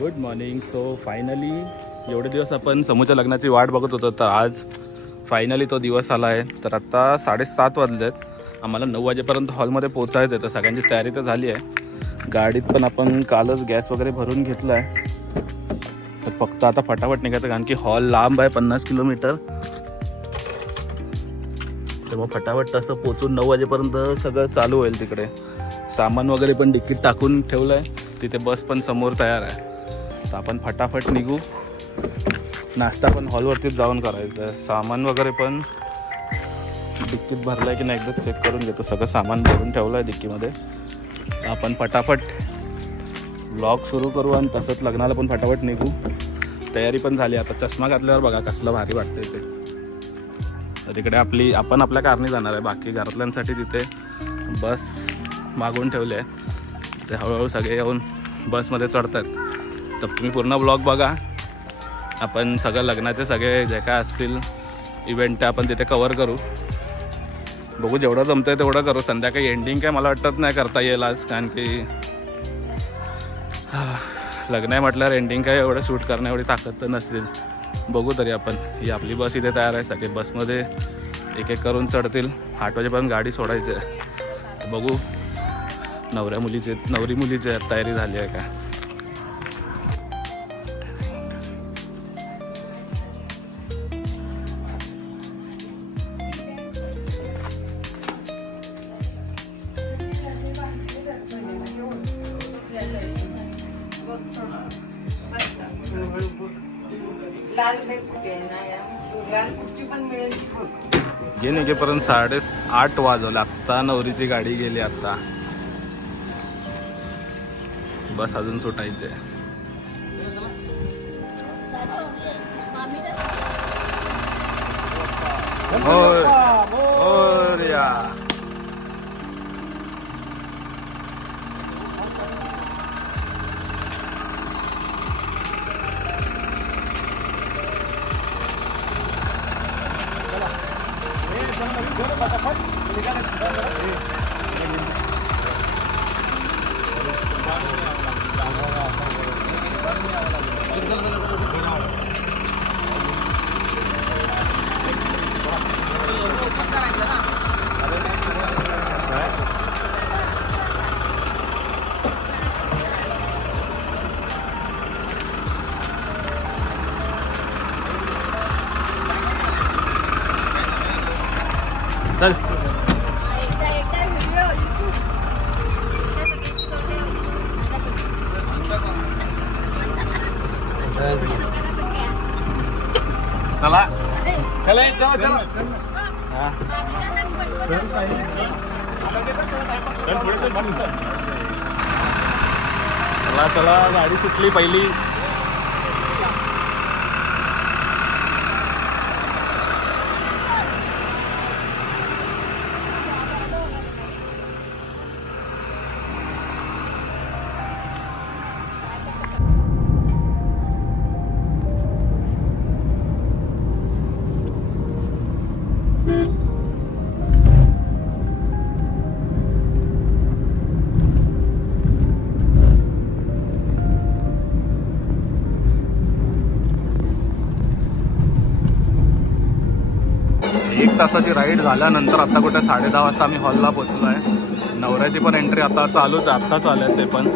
Good morning. So finally एवढे दिवस आपण समूच्या लग्नाची वाट बघत होतो, तर आज फायनली तो दिवस आला आहे. तर आत्ता 7:30 वाजले आहेत. आम्हाला 9 वाजेपर्यंत हॉलमध्ये पोचायचं आहे. तर सगळ्यांची तयारी तर झाली आहे. गाडीत पण आपण कालच गॅस वगैरे भरून घेतला आहे. तर फक्त आता फटाफट निघायचं, कारण की हॉल लांब आहे 50 किलोमीटर. तर मग फटाफट तसं पोचून 9 वाजेपर्यंत सगळं चालू होईल. तिकडे सामान वगैरे पण डिक्कीत टाकून ठेवलं आहे. तिथे बस पण समोर तयार आहे. तर आपण फटाफट निघू. नाश्ता पण हॉलवरतीच जाऊन करायचं आहे. सामान वगैरे पण डिक्कीत भरलं आहे की नाही एकदा चेक करून घेतो. सगळं सामान भरून ठेवलं आहे डिक्कीमध्ये. तर आपण फटाफट व्लॉग सुरू करू आणि तसंच लग्नाला पण फटाफट निघू. तयारी पण झाली. आता चष्मा घातल्यावर बघा कसलं भारी वाटतं ते. तर तिकडे आपण आपल्या कारने जाणार आहे. बाकी घरातल्यांसाठी तिथे बस मागवून ठेवले आहे. ते हळूहळू सगळे येऊन बसमध्ये चढतात. तर तुम्ही पूर्ण ब्लॉग बघा. आपण सगळं लग्नाचे सगळे जे काय असतील इव्हेंट ते आपण तिथे कवर करू. बघू जेवढं जमतं आहे तेवढं करू. संध्याकाळी एंडिंग काय मला वाटत नाही करता येईल आज, कारण की लग्न आहे म्हटल्यावर एंडिंग काय एवढं शूट करणं एवढी ताकद तर नसतील. बघू तरी आपण. ही आपली बस इथे तयार आहे. सगळे बसमध्ये एक एक करून चढतील. 8 वाजेपर्यंत गाडी सोडायची आहे. तर बघू नवरी मुलीची तयारी झाली आहे का. ये निघेपर्यंत 8:30 वाजवले. आत्ता नवरीची गाडी गेली. आता बस अजून सुटायचे. चल चला चला गाडी सुटली पहिली. एक तासाची राईड झाल्यानंतर आता कुठे 10:30 वाजता आम्ही हॉलला पोहोचलो आहे. नवऱ्याची पण एंट्री आता चालूच आहे. आत्ता चालू आहे ते पण.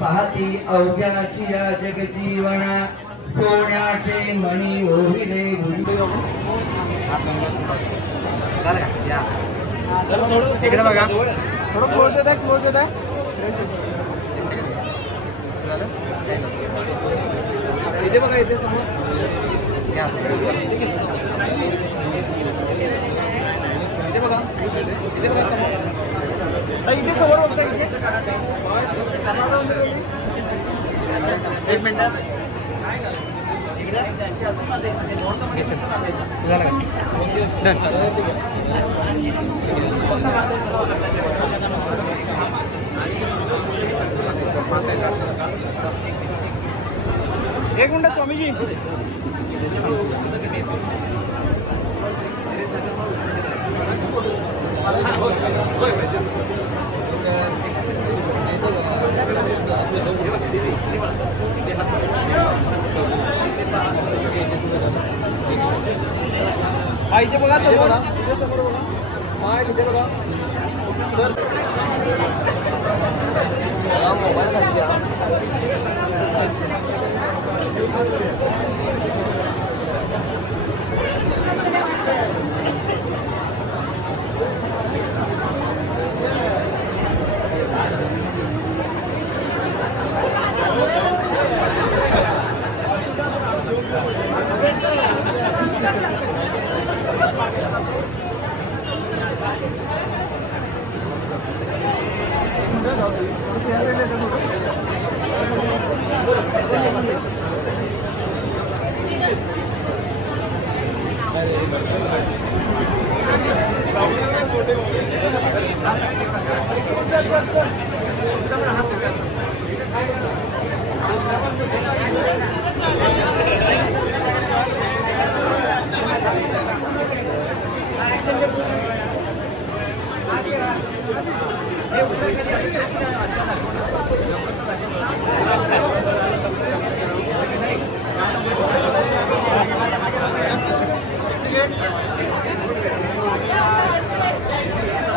पाहती अवघ्याची या जगजीवना सोन्याचे मणी ओविले इकडे बघा थोडं क्लोज येत आहे इथे बघा इथे समोर इथे बघा समोर इथे समोर बघता एक मिनिट एक मिनिट स्वामीजी इथे बघा समोर इथे समोर बघा इथे बघा सर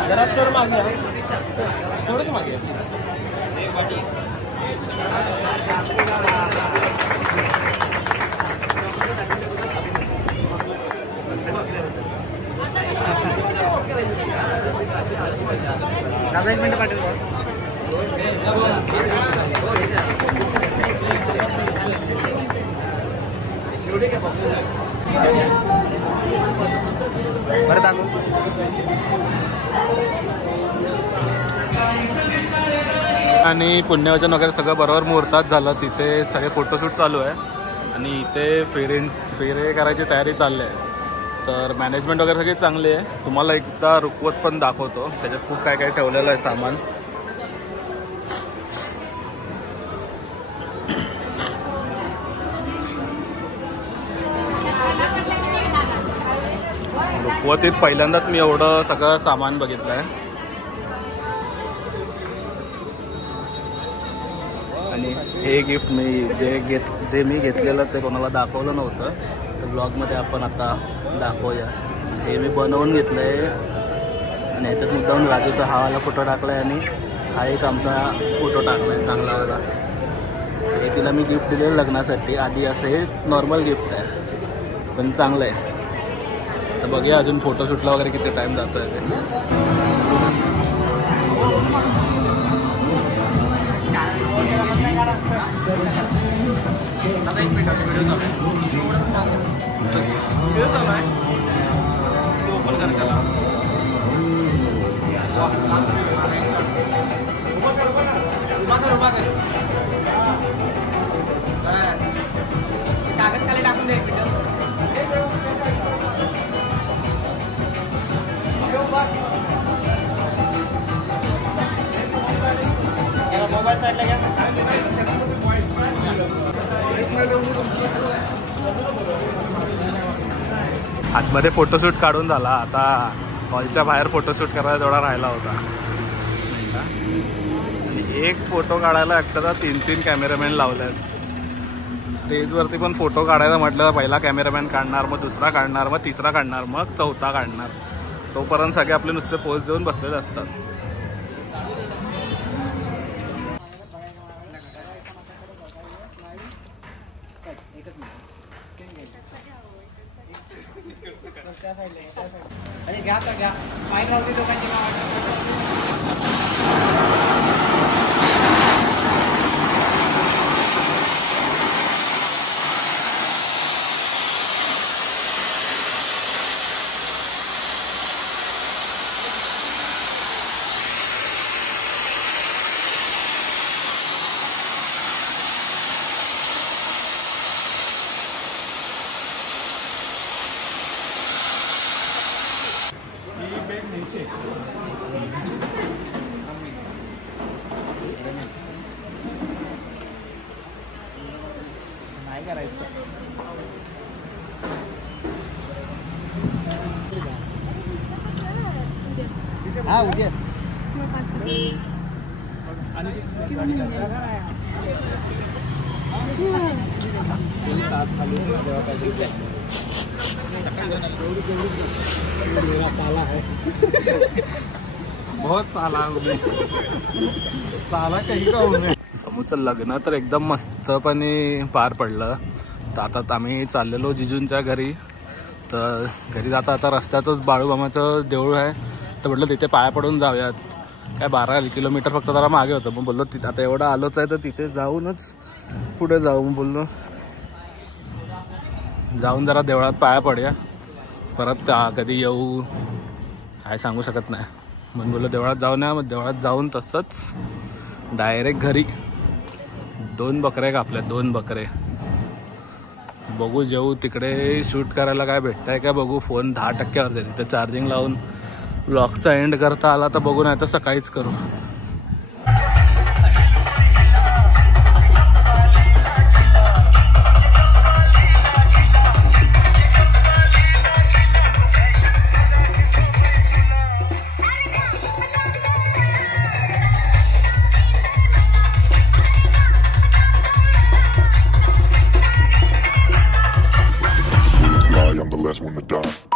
जरा सर मागे थोडंच मागे एक मिनिट पाटील बरं दाखव आणि पुण्यवचन वगैरे सगळं बरोबर मुहूर्तात झालं. तिथे सगळे फोटोशूट चालू आहे आणि इथे फेरे करायची तयारी चालली आहे. तर मॅनेजमेंट वगैरे सगळी चांगली आहे. तुम्हाला एकदा रुकवत पण दाखवतो, त्याच्यात खूप काय काय ठेवलेलं आहे सामान. रुकवतीत पहिल्यांदाच मी एवढं सगळं सामान बघितलं आहे. आणि हे गिफ्ट मी जे मी घेतलेलं ते कोणाला दाखवलं नव्हतं, तर ब्लॉगमध्ये आपण आता दाखवूया. हे मी बनवून घेतलं आहे आणि ह्याच्यात मुद्दाम राजूचा हा वाला फोटो टाकला आहे आणि हा एक आमचा फोटो टाकला आहे चांगला वाला. हे तिला मी गिफ्ट दिलेलं लग्नासाठी. आधी असं हे नॉर्मल गिफ्ट आहे पण चांगलं आहे. तर बघूया अजून फोटोशूटला वगैरे किती टाईम जातो आहे ते. मोबाईल साईडला घ्या. आतमध्ये फोटोशूट काढून झाला, आता हॉलच्या बाहेर फोटोशूट करायला तेवढा राहिला होता नाही का. आणि एक फोटो काढायला अक्षरशः 3-3 कॅमेरामॅन लावलेत. स्टेजवरती पण फोटो काढायला म्हटलं पहिला कॅमेरामॅन काढणार, मग दुसरा काढणार, मग तिसरा काढणार, मग चौथा काढणार. तोपर्यंत सगळे आपले नुसते पोज देऊन बसलेले असतात. अरे घ्या तर घ्या. फाईन राहू दे दोघांची नाही करायचं. हा उद्या बहुत साला साला काही का समूचं लग्न तर एकदम मस्तपणे पार पडलं. तर आता आम्ही चाललेलो जिजूंच्या घरी. तर घरी जाता आता रस्त्यातच बाळूमामाचं देऊळ आहे. तर म्हटलं तिथे पाया पडून जाऊयात. काय 12 किलोमीटर फक्त जरा मागे होतं. मग बोललो तिथे आता एवढं आलोच आहे तर तिथे जाऊनच पुढे जाऊ. मग बोललो जाऊन जरा देवळात पाया पडूया, परत कधी येऊ काय सांगू शकत नाही. मग बोललो देवळात जाऊन या. मग देवळात जाऊन तसंच डायरेक्ट घरी 2 बकरे कापल्या, 2 बकरे. बघू जेऊ तिकडे शूट करायला काय भेटतंय काय बघू. फोन 10%वर दे, तिथे चार्जिंग लावून ब्लॉगचा एंड करता आला तर बघू, नाही तर सकाळीच करू. I'm the last one to die.